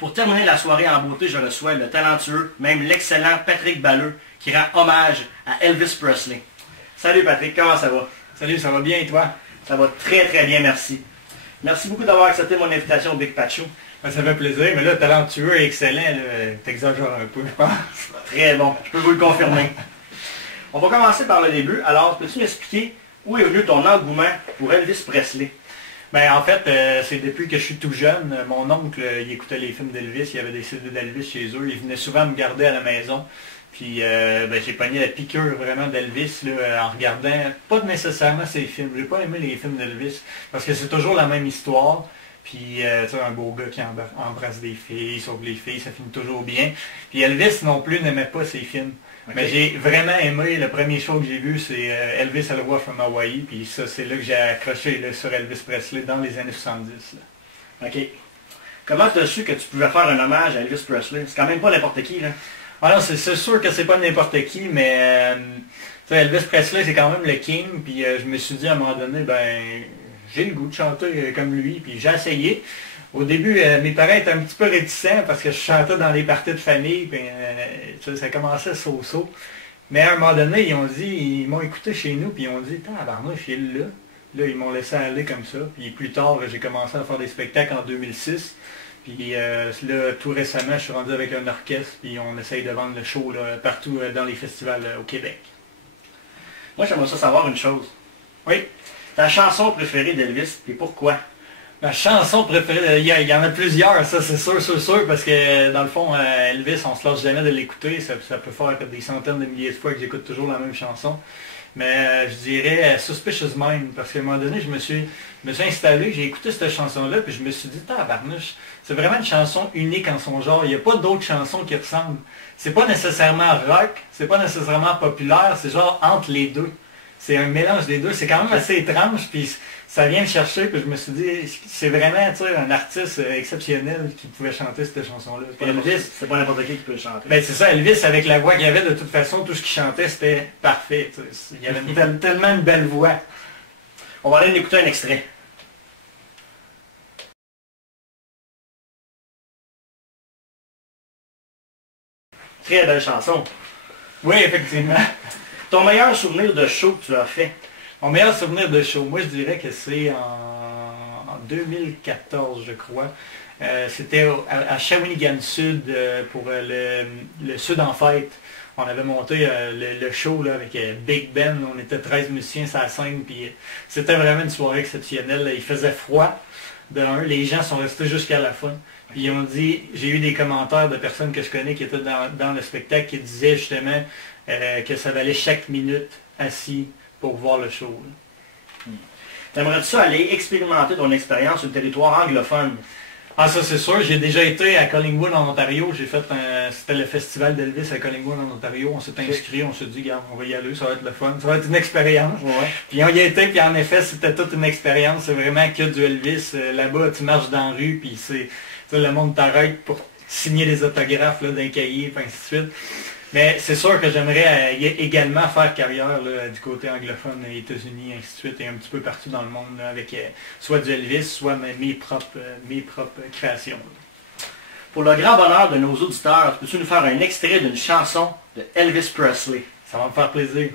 Pour terminer la soirée en beauté, je reçois le talentueux, même l'excellent Patrick Balleux, qui rend hommage à Elvis Presley. Salut Patrick, comment ça va? Salut, ça va bien et toi? Ça va très très bien, merci. Merci beaucoup d'avoir accepté mon invitation au Big Pacho. Ben, ça fait plaisir, mais là, talentueux et excellent, t'exagères un peu, je pense. Très bon, je peux vous le confirmer. On va commencer par le début. Alors, peux-tu m'expliquer où est venu ton engouement pour Elvis Presley? Ben, en fait, c'est depuis que je suis tout jeune. Mon oncle, il écoutait les films d'Elvis, il y avait des CD d'Elvis chez eux. Il venait souvent me garder à la maison. Puis j'ai pogné la piqûre vraiment d'Elvis en regardant, pas nécessairement ses films. J'ai pas aimé les films d'Elvis, parce que c'est toujours la même histoire. Puis, tu sais, un beau gars qui embrasse des filles, sauve les filles, ça finit toujours bien. Puis Elvis non plus n'aimait pas ses films. Okay. Mais j'ai vraiment aimé, le premier show que j'ai vu, c'est Elvis et le roi from Hawaii. Puis ça, c'est là que j'ai accroché là, sur Elvis Presley dans les années 70. Là. OK. Comment tu as su que tu pouvais faire un hommage à Elvis Presley? C'est quand même pas n'importe qui, là. Alors, c'est sûr que c'est pas n'importe qui, mais Elvis Presley, c'est quand même le king. Puis je me suis dit à un moment donné, ben, j'ai le goût de chanter comme lui. Puis j'ai essayé. Au début, mes parents étaient un petit peu réticents parce que je chantais dans les parties de famille. Puis ça commençait so-so. Mais à un moment donné, ils m'ont écouté chez nous. Puis ils ont dit, tabarnouche, il est là. Là, ils m'ont laissé aller comme ça. Puis plus tard, j'ai commencé à faire des spectacles en 2006. Puis là, tout récemment, je suis rendu avec un orchestre, puis on essaye de vendre le show là, partout dans les festivals au Québec. Moi, j'aimerais ça savoir une chose. Oui? Ta chanson préférée d'Elvis, et pourquoi? Ma chanson préférée, il y en a plusieurs, ça c'est sûr, parce que dans le fond, Elvis, on se lâche jamais de l'écouter. Ça peut faire des centaines de milliers de fois que j'écoute toujours la même chanson. Mais je dirais Suspicious Mind, parce qu'à un moment donné, je me suis installé, j'ai écouté cette chanson-là, puis je me suis dit, tabarnouche, c'est vraiment une chanson unique en son genre. Il n'y a pas d'autres chansons qui ressemblent. C'est pas nécessairement rock, c'est pas nécessairement populaire, c'est genre entre les deux. C'est un mélange des deux. C'est quand même assez étrange, puis ça vient me chercher, puis je me suis dit, c'est vraiment un artiste exceptionnel qui pouvait chanter cette chanson-là. Elvis, c'est pas n'importe qui peut le chanter. Ben c'est ça, Elvis, avec la voix qu'il avait, de toute façon, tout ce qu'il chantait, c'était parfait. Il y avait tellement une belle voix. On va aller écouter un extrait. Très belle chanson. Oui, effectivement. Ton meilleur souvenir de show que tu as fait? Mon meilleur souvenir de show, moi je dirais que c'est en 2014, je crois. C'était à Shawinigan Sud pour le Sud en fête. On avait monté le show là, avec Big Ben. On était 13 musiciens sur la scène. Puis c'était vraiment une soirée exceptionnelle. Il faisait froid. Les gens sont restés jusqu'à la fin. Puis ils ont dit, j'ai eu des commentaires de personnes que je connais qui étaient dans le spectacle qui disaient justement que ça valait chaque minute assis pour voir le show. T'aimerais-tu ça aller expérimenter ton expérience sur le territoire anglophone? Ah ça c'est sûr, j'ai déjà été à Collingwood en Ontario, c'était le festival d'Elvis à Collingwood en Ontario, on s'est inscrit, on s'est dit, regarde, on va y aller, ça va être le fun, ça va être une expérience. Ouais. Puis on y a été, puis en effet c'était toute une expérience, c'est vraiment que du Elvis. Là-bas tu marches dans la rue, puis le monde t'arrête pour signer des autographes d'un cahier, puis ainsi de suite. Mais c'est sûr que j'aimerais également faire carrière là, du côté anglophone, États-Unis, ainsi de suite, et un petit peu partout dans le monde, là, avec soit du Elvis, soit mes propres créations. Là. Pour le grand bonheur de nos auditeurs, peux-tu nous faire un extrait d'une chanson de Elvis Presley? Ça va me faire plaisir.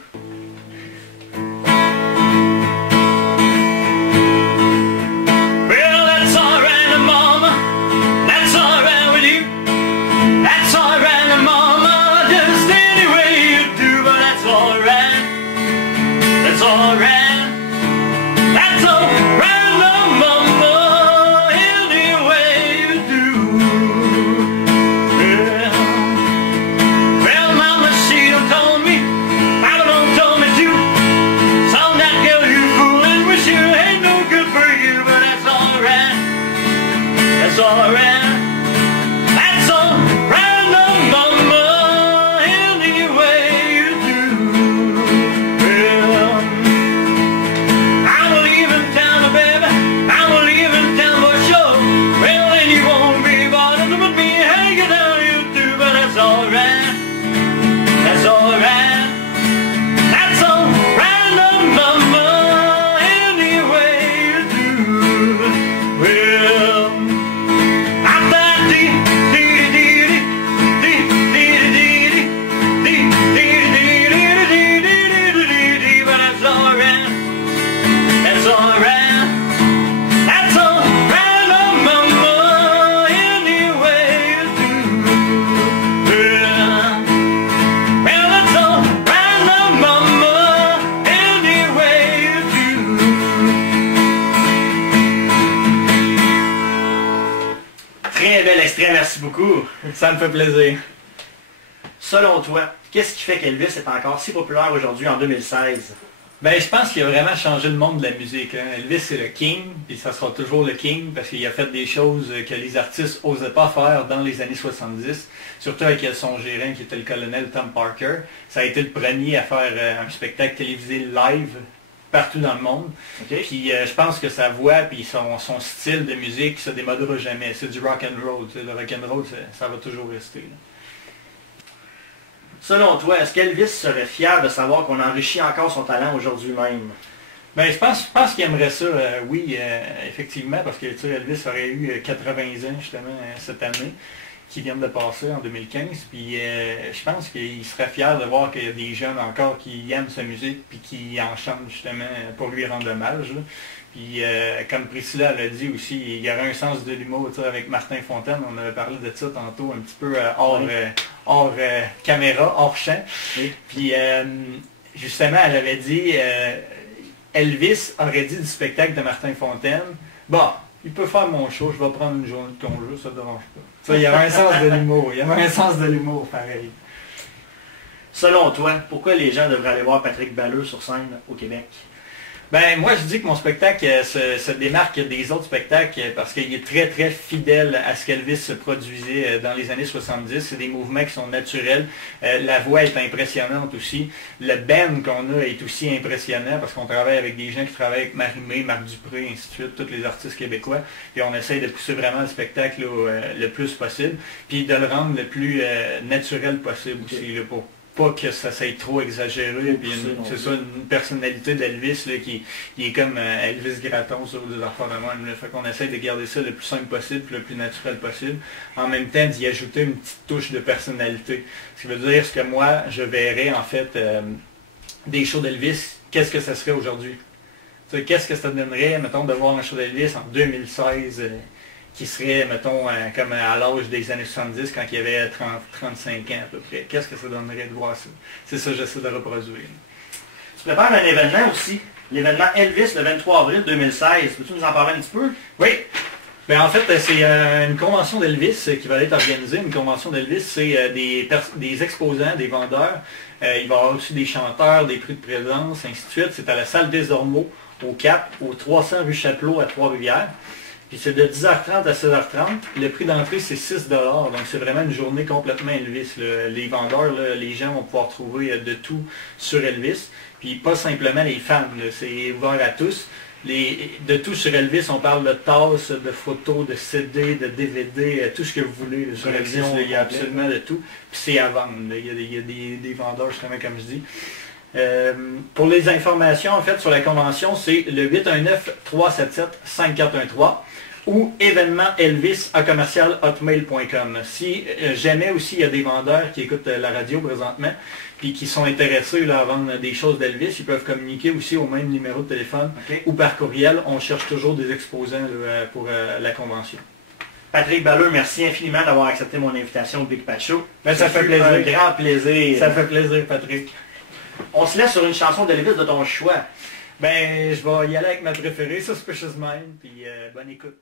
bel extrait, merci beaucoup. Ça me fait plaisir. Selon toi, qu'est-ce qui fait qu'Elvis est encore si populaire aujourd'hui en 2016? Ben, je pense qu'il a vraiment changé le monde de la musique. Hein. Elvis, c'est le king, puis ça sera toujours le king, parce qu'il a fait des choses que les artistes n'osaient pas faire dans les années 70, surtout avec son gérant qui était le colonel Tom Parker. Ça a été le premier à faire un spectacle télévisé live partout dans le monde. Okay. Puis je pense que sa voix puis son style de musique se démodera jamais. C'est du rock and roll. Le rock and roll, ça va toujours rester. Là. Selon toi, est-ce qu'Elvis serait fier de savoir qu'on enrichit encore son talent aujourd'hui même? Ben, je pense qu'il aimerait ça, oui, effectivement, parce que Elvis aurait eu 80 ans justement cette année, qui viennent de passer en 2015, puis je pense qu'il serait fier de voir qu'il y a des jeunes encore qui aiment sa musique, puis qui en chantent justement pour lui rendre hommage. Là. Puis comme Priscilla l'a dit aussi, il y aurait un sens de l'humour avec Martin Fontaine, on avait parlé de ça tantôt un petit peu hors caméra, hors champ. Oui. Puis justement, elle avait dit, Elvis aurait dit du spectacle de Martin Fontaine, bon, il peut faire mon show, je vais prendre une journée de congé, ça ne dérange pas. Ça, il y avait un sens de l'humour, il y avait un sens de l'humour pareil. Selon toi, pourquoi les gens devraient aller voir Patrick Balleux sur scène au Québec? Ben, moi, je dis que mon spectacle se démarque des autres spectacles parce qu'il est très, très fidèle à ce qu'Elvis se produisait dans les années 70. C'est des mouvements qui sont naturels. La voix est impressionnante aussi. Le band qu'on a est aussi impressionnant parce qu'on travaille avec des gens qui travaillent avec Marie-Mé, Marc Dupré, ainsi de suite, tous les artistes québécois. Puis on essaye de pousser vraiment le spectacle là, le plus possible. Puis de le rendre le plus naturel possible aussi, là, pour pas que ça soit trop exagéré, puis c'est ça, une personnalité d'Elvis qui est comme Elvis Gratton sur des affaires de même. Fait qu'on essaie de garder ça le plus simple possible, le plus naturel possible, en même temps d'y ajouter une petite touche de personnalité. Ce qui veut dire que moi, je verrais en fait des shows d'Elvis, qu'est-ce que ça serait aujourd'hui? Qu'est-ce que ça donnerait, mettons, de voir un show d'Elvis en 2016 qui serait, mettons, comme à l'âge des années 70, quand il y avait 35 ans à peu près. Qu'est-ce que ça donnerait de voir ça? C'est ça que j'essaie de reproduire. Tu prépares un événement aussi, l'événement Elvis le 23 avril 2016. Peux-tu nous en parler un petit peu? Oui. Ben, en fait, c'est une convention d'Elvis qui va être organisée. Une convention d'Elvis, c'est des exposants, des vendeurs. Il va y avoir aussi des chanteurs, des prix de présence, ainsi de suite. C'est à la salle des Ormeaux, au Cap, au 300 rue Chapelot à Trois-Rivières. Puis c'est de 10h30 à 16h30. Le prix d'entrée, c'est 6 $. Donc c'est vraiment une journée complètement Elvis. Les vendeurs, là, les gens vont pouvoir trouver de tout sur Elvis. Puis pas simplement les fans, c'est ouvert à tous. De tout sur Elvis, on parle de tasses, de photos, de CD, de DVD, tout ce que vous voulez. Sur Elvis, il y a absolument de tout. Puis c'est à vendre. Il y a des vendeurs, justement, comme je dis. Pour les informations, en fait, sur la convention, c'est le 819-377-5413 ou événementelvis@hotmail.com. Si jamais aussi il y a des vendeurs qui écoutent la radio présentement puis qui sont intéressés là, à vendre des choses d'Elvis, ils peuvent communiquer aussi au même numéro de téléphone ou par courriel. On cherche toujours des exposants là, pour la convention. Patrick Balleux, merci infiniment d'avoir accepté mon invitation au Big Pat Show. Ben, ça fait plaisir. Un grand plaisir. Ça fait plaisir, Patrick. On se laisse sur une chanson d'Elvis de ton choix. Ben, je vais y aller avec ma préférée, Suspicious Mind, puis bonne écoute.